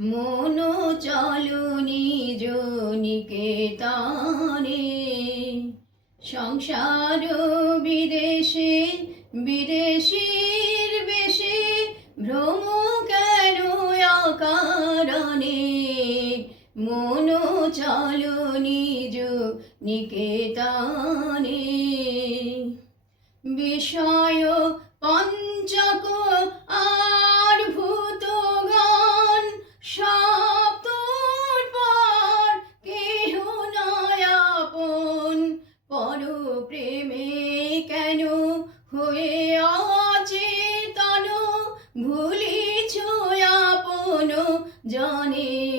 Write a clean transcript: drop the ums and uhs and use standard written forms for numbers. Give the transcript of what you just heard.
মন চলো নিজ নিকেতনে। সংসার বিদেশে বিদেশীর বেশে ভ্রম কেন অকারণে। মন চলো নিজ নিকেতনে। বিষয় পঞ্চক আর ভূতগণ সব তোর পর, কেহ নয় আপন। পর প্রেমে কেন হয়ে অচেতন, ভুলিছ আপন জনে।